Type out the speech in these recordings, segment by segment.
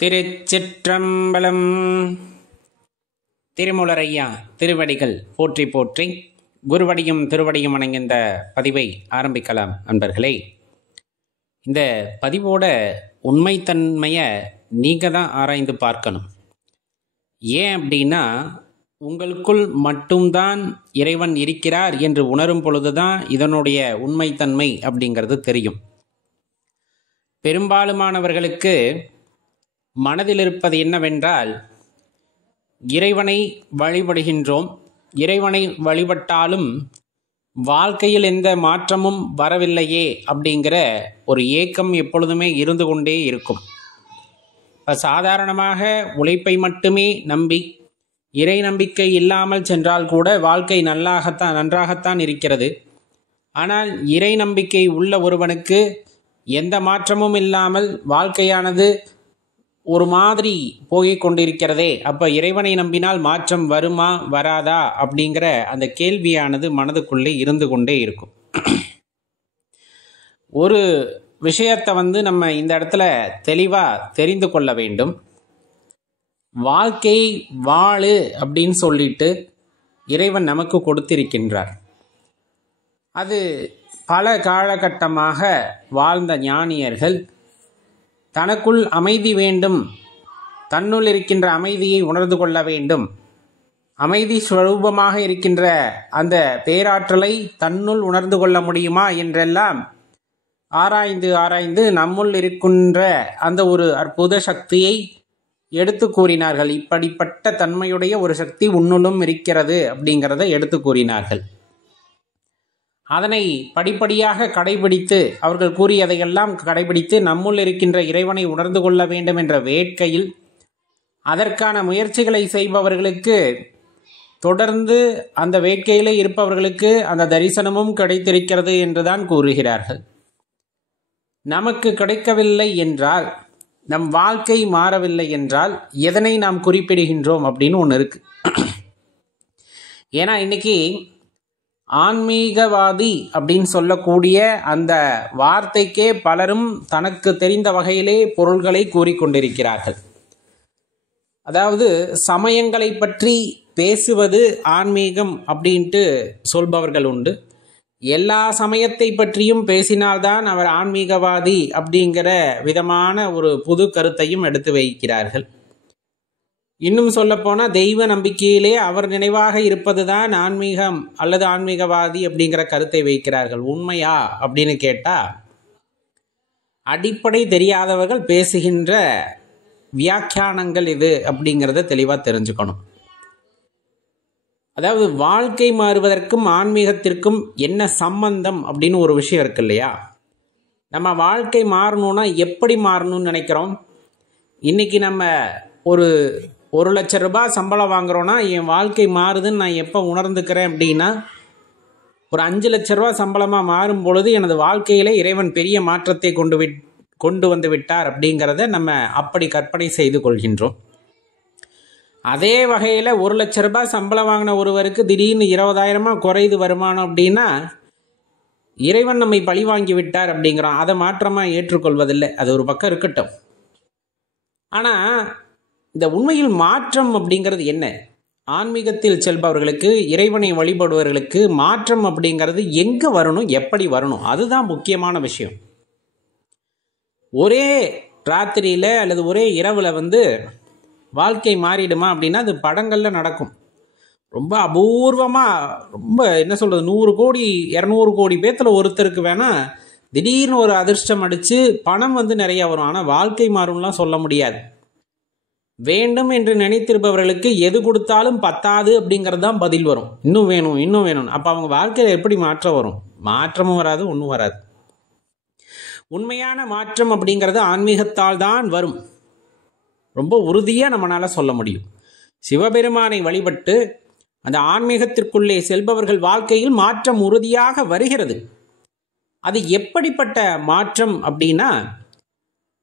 திருச்சிற்றம்பலம். திருமூலரையா திருவடிகள் போற்றி போற்றி, குருவடியும் திருவடியும் வணங்கி இந்த பதிவை ஆரம்பிக்கலாம். நண்பர்களே, இந்த பதிவோட உண்மைத்தன்மையை நீங்கள் தான் ஆராய்ந்து பார்க்கணும். ஏன் அப்படின்னா, உங்களுக்குள் மட்டும்தான் இறைவன் இருக்கிறார் என்று உணரும் பொழுது தான் இதனுடைய உண்மைத்தன்மை அப்படிங்கிறது தெரியும். பெரும்பாலுமானவர்களுக்கு மனதில் இருப்பது என்னவென்றால், இறைவனை வழிபடுகின்றோம், இறைவனை வழிபட்டாலும் வாழ்க்கையில் எந்த மாற்றமும் வரவில்லையே அப்படிங்கிற ஒரு ஏக்கம் எப்பொழுதுமே இருந்து கொண்டே இருக்கும். இப்போ சாதாரணமாக உழைப்பை மட்டுமே இறை நம்பிக்கை இல்லாமல் சென்றால் கூட வாழ்க்கை நன்றாகத்தான் இருக்கிறது. ஆனால் இறை நம்பிக்கை உள்ள ஒருவனுக்கு எந்த மாற்றமும் இல்லாமல் வாழ்க்கையானது ஒரு மாதிரி போகிக் கொண்டிருக்கிறதே, அப்போ இறைவனை நம்பினால் மாற்றம் வருமா வராதா அப்படிங்கிற அந்த கேள்வியானது மனதுக்குள்ளே இருந்து கொண்டே இருக்கும். ஒரு விஷயத்தை நம்ம இந்த இடத்துல தெளிவாக தெரிந்து கொள்ள வேண்டும். வாழ்க்கை வாழு அப்படின்னு சொல்லிட்டு இறைவன் நமக்கு கொடுத்திருக்கின்றார். அது பல காலகட்டமாக வாழ்ந்த ஞானியர்கள் தனக்குள் அமைதி வேண்டும், தன்னுள் இருக்கின்ற அமைதியை உணர்ந்து கொள்ள வேண்டும், அமைதி ஸ்வரூபமாக இருக்கின்ற அந்த பேராற்றலை தன்னுள் உணர்ந்து கொள்ள முடியுமா என்றெல்லாம் ஆராய்ந்து நம்முள் இருக்கின்ற அந்த ஒரு அற்புத சக்தியை எடுத்து கூறினார்கள். இப்படிப்பட்ட தன்மையுடைய ஒரு சக்தி உன்னுள்ளும் இருக்கிறது அப்படிங்கிறத எடுத்து கூறினார்கள். அதனை படிப்படியாக கடைபிடித்து, அவர்கள் கூறியதையெல்லாம் கடைபிடித்து நம்முள் இருக்கின்ற இறைவனை உணர்ந்து கொள்ள வேண்டும் என்ற வேட்கையில் அதற்கான முயற்சிகளை செய்பவர்களுக்கு, தொடர்ந்து அந்த வேட்கையிலே இருப்பவர்களுக்கு அந்த தரிசனமும் கிடைத்திருக்கிறது என்றுதான் கூறுகிறார்கள். நமக்கு கிடைக்கவில்லை என்றால், நம் வாழ்க்கை மாறவில்லை என்றால் எதனை நாம் குறிப்பிடுகின்றோம் அப்படின்னு ஒன்று இருக்கு. ஏன்னா இன்னைக்கு ஆன்மீகவாதி அப்படின்னு சொல்லக்கூடிய அந்த வார்த்தைக்கே பலரும் தனக்கு தெரிந்த வகையிலே பொருள்களை கூறிக்கொண்டிருக்கிறார்கள். அதாவது சமயங்களை பற்றி பேசுவது ஆன்மீகம் அப்படின்ட்டு சொல்பவர்கள் உண்டு. எல்லா சமயத்தை பற்றியும் பேசினால்தான் அவர் ஆன்மீகவாதி அப்படிங்கிற விதமான ஒரு புது கருத்தையும் எடுத்து வைக்கிறார்கள். இன்னும் சொல்லப்போனால் தெய்வ நம்பிக்கையிலே அவர் நினைவாக இருப்பது தான் ஆன்மீகம் அல்லது ஆன்மீகவாதி அப்படிங்கிற கருத்தை வைக்கிறார்கள். உண்மையா அப்படின்னு கேட்டால், அடிப்படை தெரியாதவர்கள் பேசுகின்ற வியாக்கியானங்கள் இது அப்படிங்கிறத தெளிவாக தெரிஞ்சுக்கணும். அதாவது வாழ்க்கை மாறுவதற்கும் ஆன்மீகத்திற்கும் என்ன சம்பந்தம் அப்படின்னு ஒரு விஷயம் இருக்கு இல்லையா? நம்ம வாழ்க்கை மாறணும்னா எப்படி மாறணும்னு நினைக்கிறோம். இன்னைக்கு நம்ம ஒரு 1,00,000 ரூபாய் சம்பளம் வாங்குறோன்னா என் வாழ்க்கை மாறுதுன்னு நான் எப்போ உணர்ந்துக்கிறேன் அப்படின்னா, ஒரு 5,00,000 ரூபாய் சம்பளமாக மாறும் பொழுது எனது வாழ்க்கையில் இறைவன் பெரிய மாற்றத்தை கொண்டு வந்து விட்டார் அப்படிங்கிறத நம்ம அப்படி கற்பனை செய்து கொள்கின்றோம். அதே வகையில் 1,00,000 ரூபாய் சம்பளம் வாங்கின ஒருவருக்கு திடீர்னு 20,000 குறையுது வருமானம் அப்படின்னா, இறைவன் நம்மை பழி வாங்கி விட்டார் அப்படிங்கிறோம். அதை மாற்றமாக ஏற்றுக்கொள்வதில்லை. அது ஒரு பக்கம் இருக்கட்டும். ஆனால் இந்த உண்மையில் மாற்றம் அப்படிங்கிறது என்ன? ஆன்மீகத்தில் செல்பவர்களுக்கு, இறைவனை வழிபடுவர்களுக்கு மாற்றம் அப்படிங்கிறது எங்கே வரணும், எப்படி வரணும், அதுதான் முக்கியமான விஷயம். ஒரே ராத்திரியில் அல்லது ஒரே இரவில் வாழ்க்கை மாறிடுமா அப்படின்னா அது படங்களில் நடக்கும். ரொம்ப அபூர்வமாக, ரொம்ப என்ன சொல்கிறது, 100 கோடி 200 கோடி பேத்தில் ஒருத்தருக்கு வேணால் திடீர்னு ஒரு அதிர்ஷ்டம் அடித்து பணம் நிறையா வரும். ஆனால் வாழ்க்கை மாறும்லாம் சொல்ல முடியாது. வேண்டும் என்று நினைத்திருப்பவர்களுக்கு எது கொடுத்தாலும் பத்தாது அப்படிங்கிறது தான் பதில் வரும். இன்னும் வேணும், இன்னும் வேணும். அப்போ அவங்க வாழ்க்கையில் எப்படி மாற்றம் வரும்? மாற்றமும் வராது, ஒன்றும் வராது. உண்மையான மாற்றம் அப்படிங்கிறது ஆன்மீகத்தால் தான் வரும். ரொம்ப உறுதியாக நம்மளால் சொல்ல முடியும். சிவபெருமானை வழிபட்டு அந்த ஆன்மீகத்திற்குள்ளே செல்பவர்கள் வாழ்க்கையில் மாற்றம் உறுதியாக வருகிறது. அது எப்படிப்பட்ட மாற்றம் அப்படின்னா,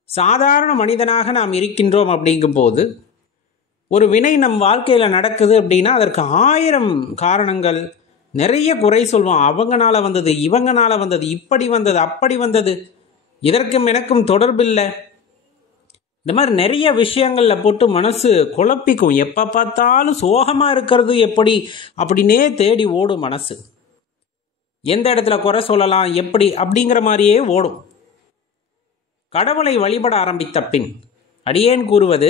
சாதாரண மனிதனாக நாம் இருக்கின்றோம் அப்படிங்கும்போது ஒரு வினை நம் வாழ்க்கையில் நடக்குது அப்படின்னா அதற்கு 1000 காரணங்கள், நிறைய குறை சொல்வோம். அவங்கனால வந்தது, இவங்கனால வந்தது, இப்படி வந்தது, அப்படி வந்தது, இதற்கும் எனக்கும் தொடர்பில்லை, இந்த மாதிரி நிறைய விஷயங்கள்ல போட்டு மனசு குழப்பிக்கும். எப்போ பார்த்தாலும் சோகமாக இருக்கிறது எப்படி அப்படின்னே தேடி ஓடும் மனசு. எந்த இடத்துல குறை சொல்லலாம் எப்படி அப்படிங்கிற மாதிரியே ஓடும். கடவுளை வழிபட ஆரம்பித்த பின் அடியேன் கூறுவது,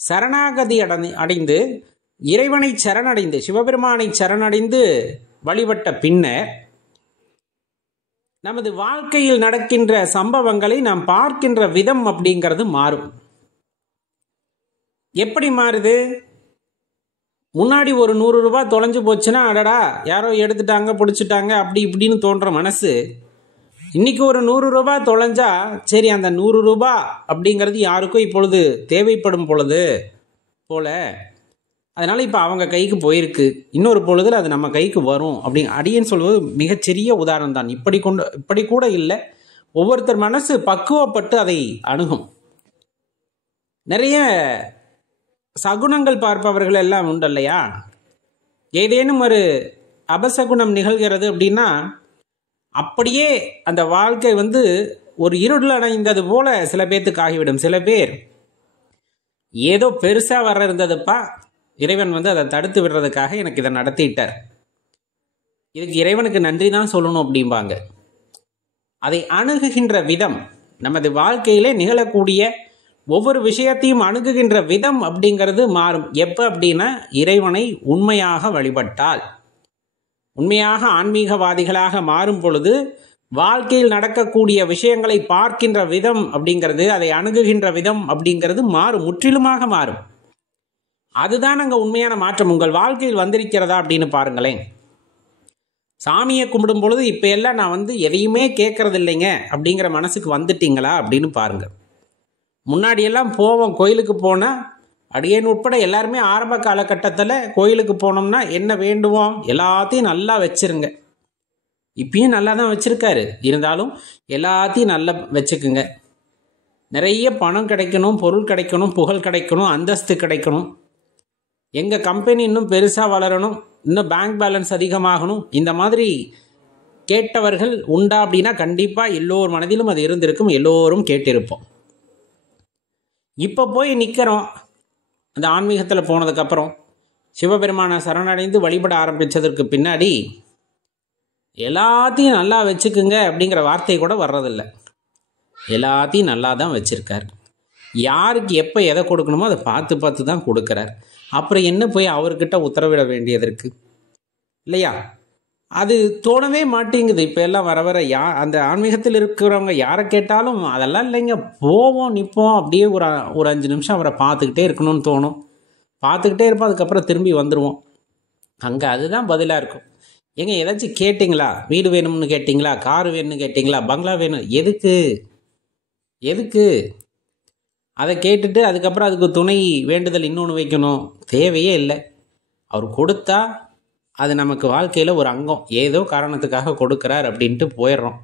சரணாகதி அடைந்து இறைவனை சரணடைந்து சிவபெருமானை சரணடைந்து வழிபட்ட பின்னர் நமது வாழ்க்கையில் நடக்கின்ற சம்பவங்களை நாம் பார்க்கின்ற விதம் அப்படிங்கிறது மாறும். எப்படி மாறுது? முன்னாடி ஒரு 100 ரூபாய் தொலைஞ்சு போச்சுன்னா, அடடா யாரோ எடுத்துட்டாங்க பிடிச்சிட்டாங்க அப்படி இப்படின்னு தோன்ற மனசு, இன்னைக்கு ஒரு 100 ரூபாய் தொலைஞ்சா சரி அந்த 100 ரூபாய் அப்படிங்கிறது யாருக்கும் இப்பொழுது தேவைப்படும் பொழுது போல, அதனால இப்போ அவங்க கைக்கு போயிருக்கு, இன்னொரு பொழுதுல அது நம்ம கைக்கு வரும் அப்படி அடியேன்னு சொல்வது மிகச்சிறிய உதாரணம் தான். இப்படி கூட இல்லை, ஒவ்வொருத்தர் மனசு பக்குவப்பட்டு அதை அணுகும். நிறைய சகுனங்கள் பார்ப்பவர்கள் எல்லாம் உண்டு இல்லையா? ஏதேனும் ஒரு அபசகுனம் நிகழ்கிறது அப்படின்னா அப்படியே அந்த வாழ்க்கை ஒரு இருள் அடைந்தது போல சில பேர்த்துக்கு ஆகிவிடும். சில பேர் ஏதோ பெருசா வர இருந்ததுப்பா, இறைவன் அதை தடுத்து விடுறதுக்காக எனக்கு இதை நடத்திட்டார், இதுக்கு இறைவனுக்கு நன்றி தான் சொல்லணும் அப்படிம்பாங்க. அதை அணுகுகின்ற விதம், நமது வாழ்க்கையிலே நிகழக்கூடிய ஒவ்வொரு விஷயத்தையும் அணுகுகின்ற விதம் அப்படிங்கிறது மாறும். எப்போ அப்படின்னா, இறைவனை உண்மையாக வழிபட்டால், உண்மையாக ஆன்மீகவாதிகளாக மாறும் பொழுது வாழ்க்கையில் நடக்கக்கூடிய விஷயங்களை பார்க்கின்ற விதம் அப்படிங்கிறது, அதை அணுகுகின்ற விதம் அப்படிங்கிறது மாறும், முற்றிலுமாக மாறும். அதுதான் அங்கே உண்மையான மாற்றம் உங்கள் வாழ்க்கையில் வந்திருக்கிறதா அப்படின்னு பாருங்களேன். சாமியை கும்பிடும் பொழுது இப்போ எல்லாம் நான் எதையுமே கேட்கறது இல்லைங்க அப்படிங்கிற மனசுக்கு வந்துட்டீங்களா அப்படின்னு பாருங்க. முன்னாடியெல்லாம் போவோம், கோயிலுக்கு போனால் அடியேன் உட்பட எல்லாருமே ஆரம்ப காலகட்டத்தில் கோயிலுக்கு போனோம்னா என்ன வேண்டுவோம், எல்லாத்தையும் நல்லா வச்சிருங்க. இப்பயும் நல்லா தான் வச்சிருக்காரு, இருந்தாலும் எல்லாத்தையும் நல்லா வச்சுக்குங்க. நிறைய பணம் கிடைக்கணும், பொருள் கிடைக்கணும், புகழ் கிடைக்கணும், அந்தஸ்து கிடைக்கணும், எங்கள் கம்பெனி இன்னும் பெருசாக வளரணும், இன்னும் பேங்க் பேலன்ஸ் அதிகமாகணும், இந்த மாதிரி கேட்டவர்கள் உண்டா அப்படின்னா கண்டிப்பாக எல்லோர் மனதிலும் அது இருந்திருக்கும், எல்லோரும் கேட்டிருப்போம். இப்போ போய் நிற்கிறோம், அந்த ஆன்மீகத்தில் போனதுக்கப்புறம் சிவபெருமானை சரணடைந்து வழிபட ஆரம்பித்ததற்கு பின்னாடி எல்லாத்தையும் நல்லா வச்சுக்குங்க அப்படிங்கிற வார்த்தை கூட வர்றதில்லை. எல்லாத்தையும் நல்லா தான் வச்சுருக்கார். யாருக்கு எப்போ எதை கொடுக்கணுமோ அதை பார்த்து பார்த்து தான் கொடுக்குறார். அப்புறம் என்ன போய் அவர்கிட்ட உத்தரவிட வேண்டியதற்கு இல்லையா? அது தோணவே மாட்டேங்குது. இப்போ எல்லாம் வர வர அந்த ஆன்மீகத்தில் இருக்கிறவங்க யாரை கேட்டாலும் அதெல்லாம் இல்லைங்க, போவோம் நிற்போம் அப்படியே ஒரு 5 நிமிஷம் அவரை பார்த்துக்கிட்டே இருக்கணும்னு தோணும், பார்த்துக்கிட்டே இருப்போம், அதுக்கப்புறம் திரும்பி வந்துடுவோம். அங்கே அதுதான் பதிலாக இருக்கும். ஏங்க ஏதாச்சும் கேட்டிங்களா? வீடு வேணும்னு கேட்டிங்களா? காரு வேணும்னு கேட்டிங்களா? பங்களா வேணும்? எதுக்கு அதை கேட்டுட்டு அதுக்கப்புறம் அதுக்கு துணை வேண்டுதல் இன்னொன்று வைக்கணும்? தேவையே இல்லை. அவர் கொடுத்தா அது நமக்கு வாழ்க்கையில் ஒரு அங்கம், ஏதோ காரணத்துக்காக கொடுக்குறார் அப்படின்ட்டு போயிடுறோம்.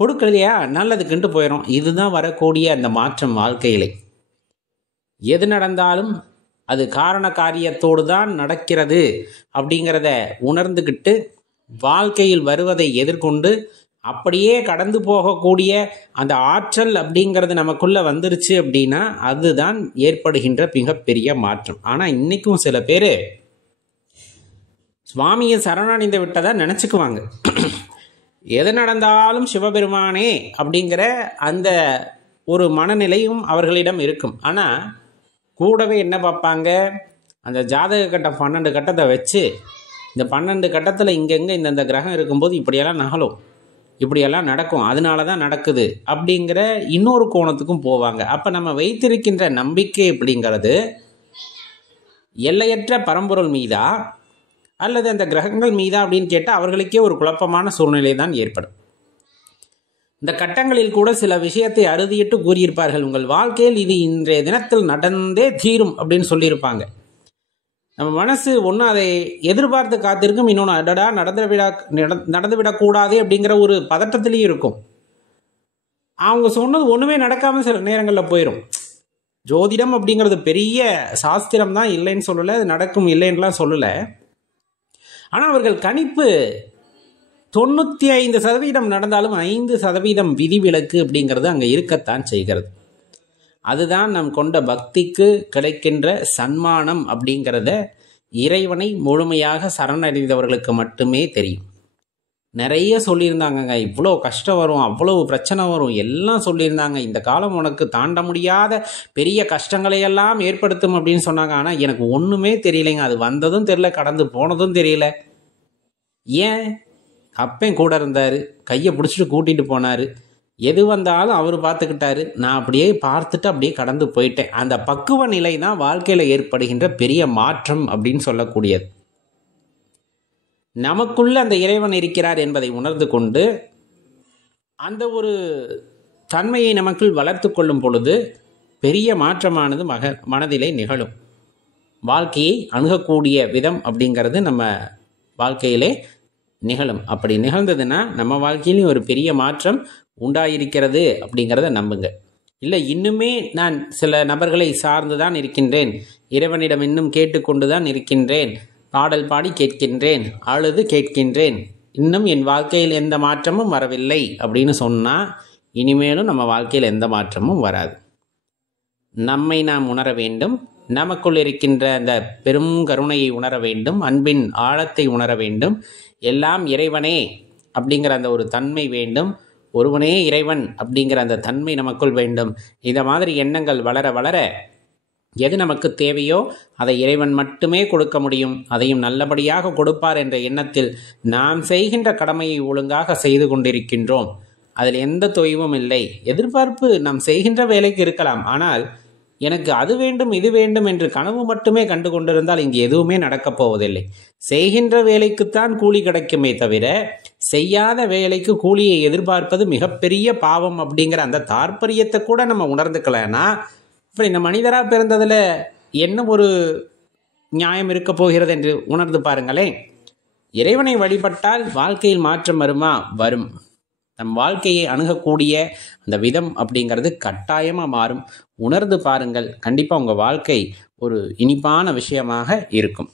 கொடுக்கலையா நல்லதுக்குன்ட்டு போயிடும். இதுதான் வரக்கூடிய அந்த மாற்றம் வாழ்க்கையிலே. எது நடந்தாலும் அது காரண காரியத்தோடு தான் நடக்கிறது அப்படிங்கிறத உணர்ந்துக்கிட்டு வாழ்க்கையில் வருவதை எதிர்கொண்டு அப்படியே கடந்து போகக்கூடிய அந்த ஆற்றல் அப்படிங்கிறது நமக்குள்ளே வந்துருச்சு அப்படின்னா அதுதான் ஏற்படுகின்ற மிகப்பெரிய மாற்றம். ஆனால் இன்றைக்கும் சில பேர் சுவாமியை சரணடைந்து விட்டதா நினச்சிக்குவாங்க. எது நடந்தாலும் சிவபெருமானே அப்படிங்கிற அந்த ஒரு மனநிலையும் அவர்களிடம் இருக்கும். ஆனால் கூடவே என்ன பார்ப்பாங்க, அந்த ஜாதக கட்டம் 12 கட்டத்தை வச்சு இந்த 12 கட்டத்தில் இங்கெங்கே இந்த கிரகம் இருக்கும்போது இப்படியெல்லாம் நகலும், இப்படியெல்லாம் நடக்கும், அதனால தான் நடக்குது அப்படிங்கிற இன்னொரு கோணத்துக்கும் போவாங்க. அப்போ நம்ம வைத்திருக்கின்ற நம்பிக்கை அப்படிங்கிறது எல்லையற்ற பரம்பொருள் மீதா அல்லது அந்த கிரகங்கள் மீதா அப்படின்னு கேட்டால் அவர்களுக்கே ஒரு குழப்பமான சூழ்நிலை தான் ஏற்படும். இந்த கட்டங்களில் கூட சில விஷயத்தை அறுதியிட்டு கூறியிருப்பார்கள். உங்கள் வாழ்க்கையில் இது இன்றைய தினத்தில் நடந்தே தீரும் அப்படின்னு சொல்லியிருப்பாங்க. நம்ம மனசு ஒன்று அதை எதிர்பார்த்து காத்திருக்கும், இன்னொன்று அடடா நடந்துவிடக்கூடாது அப்படிங்கிற ஒரு பதட்டத்திலையும் இருக்கும். அவங்க சொன்னது ஒன்றுமே நடக்காமல் சில நேரங்களில் போயிடும். ஜோதிடம் அப்படிங்கிறது பெரிய சாஸ்திரம் தான், இல்லைன்னு சொல்லலை, அது நடக்கும் இல்லைன்னுலாம் சொல்லலை. ஆனால் அவர்கள் கணிப்பு 95% நடந்தாலும் 5% விதிவிலக்கு அப்படிங்கிறது அங்கே இருக்கத்தான் செய்கிறது. அதுதான் நம் கொண்ட பக்திக்கு கிடைக்கின்ற சன்மானம் அப்படிங்கிறத இறைவனை முழுமையாக சரணடைந்தவர்களுக்கு மட்டுமே தெரியும். நிறைய சொல்லியிருந்தாங்கங்க, இவ்வளோ கஷ்டம் வரும், அவ்வளவு பிரச்சனை வரும், எல்லாம் சொல்லியிருந்தாங்க. இந்த காலம் உனக்கு தாண்ட முடியாத பெரிய கஷ்டங்களையெல்லாம் ஏற்படுத்தும் அப்படின்னு சொன்னாங்க. ஆனால் எனக்கு ஒன்றுமே தெரியலைங்க. அது வந்ததும் தெரியல, கடந்து போனதும் தெரியல. ஏன்? அப்பன் கூட இருந்தார், கையை பிடிச்சிட்டு கூட்டிகிட்டு போனார். எது வந்தாலும் அவர் பார்த்துக்கிட்டாரு. நான் அப்படியே பார்த்துட்டு அப்படியே கடந்து போயிட்டேன். அந்த பக்குவ நிலை தான் வாழ்க்கையில் ஏற்படுகின்ற பெரிய மாற்றம் அப்படின்னு சொல்லக்கூடியது. நமக்குள்ள அந்த இறைவன் இருக்கிறார் என்பதை உணர்ந்து கொண்டு அந்த ஒரு தன்மையை நமக்குள் வளர்த்து கொள்ளும் பொழுது பெரிய மாற்றமானது மனதிலே நிகழும். வாழ்க்கையை அணுகக்கூடிய விதம் அப்படிங்கிறது நம்ம வாழ்க்கையிலே நிகழும். அப்படி நிகழ்ந்ததுன்னா நம்ம வாழ்க்கையிலையும் ஒரு பெரிய மாற்றம் உண்டாயிருக்கிறது அப்படிங்கிறத நம்புங்க. இல்லை, இன்னுமே நான் சில நபர்களை சார்ந்து தான் இருக்கின்றேன், இறைவனிடம் இன்னும் கேட்டுக்கொண்டு தான் இருக்கின்றேன், பாடல் பாடி கேட்கின்றேன், அழுது கேட்கின்றேன், இன்னும் என் வாழ்க்கையில் எந்த மாற்றமும் வரவில்லை அப்படின்னு சொன்னால் இனிமேலும் நம்ம வாழ்க்கையில் எந்த மாற்றமும் வராது. நம்மை நாம் உணர வேண்டும், நமக்குள் இருக்கின்ற அந்த பெரும் கருணையை உணர வேண்டும், அன்பின் ஆழத்தை உணர வேண்டும், எல்லாம் இறைவனே அப்படிங்கிற அந்த ஒரு தன்மை வேண்டும், ஒருவனே இறைவன் அப்படிங்கிற அந்த தன்மை நமக்குள் வேண்டும். இந்த மாதிரி எண்ணங்கள் வளர வளர எது நமக்கு தேவையோ அதை இறைவன் மட்டுமே கொடுக்க முடியும், அதையும் நல்லபடியாக கொடுப்பார் என்ற எண்ணத்தில் நாம் செய்கின்ற கடமையை ஒழுங்காக செய்து கொண்டிருக்கின்றோம். அதில் எந்த தொய்வும் இல்லை. எதிர்பார்ப்பு நாம் செய்கின்ற வேலைக்கு இருக்கலாம், ஆனால் எனக்கு அது வேண்டும் இது வேண்டும் என்று கனவு மட்டுமே கண்டு கொண்டிருந்தால் இங்கு எதுவுமே நடக்கப் போவதில்லை. செய்கின்ற வேலைக்குத்தான் கூலி கிடைக்குமே தவிர செய்யாத வேலைக்கு கூலியை எதிர்பார்ப்பது மிகப்பெரிய பாவம் அப்படிங்கிற அந்த தாற்பயத்தை கூட நம்ம உணர்ந்துக்கலன்னா இப்போ இந்த மனிதராக பிறந்ததில் என்ன ஒரு நியாயம் இருக்க போகிறது என்று உணர்ந்து பாருங்களேன். இறைவனை வழிபட்டால் வாழ்க்கையில் மாற்றம் வருமா? வரும். நம் வாழ்க்கையை அணுகக்கூடிய அந்த விதம் அப்படிங்கிறது கட்டாயமாக மாறும். உணர்ந்து பாருங்கள், கண்டிப்பாக உங்கள் வாழ்க்கை ஒரு இனிப்பான விஷயமாக இருக்கும்.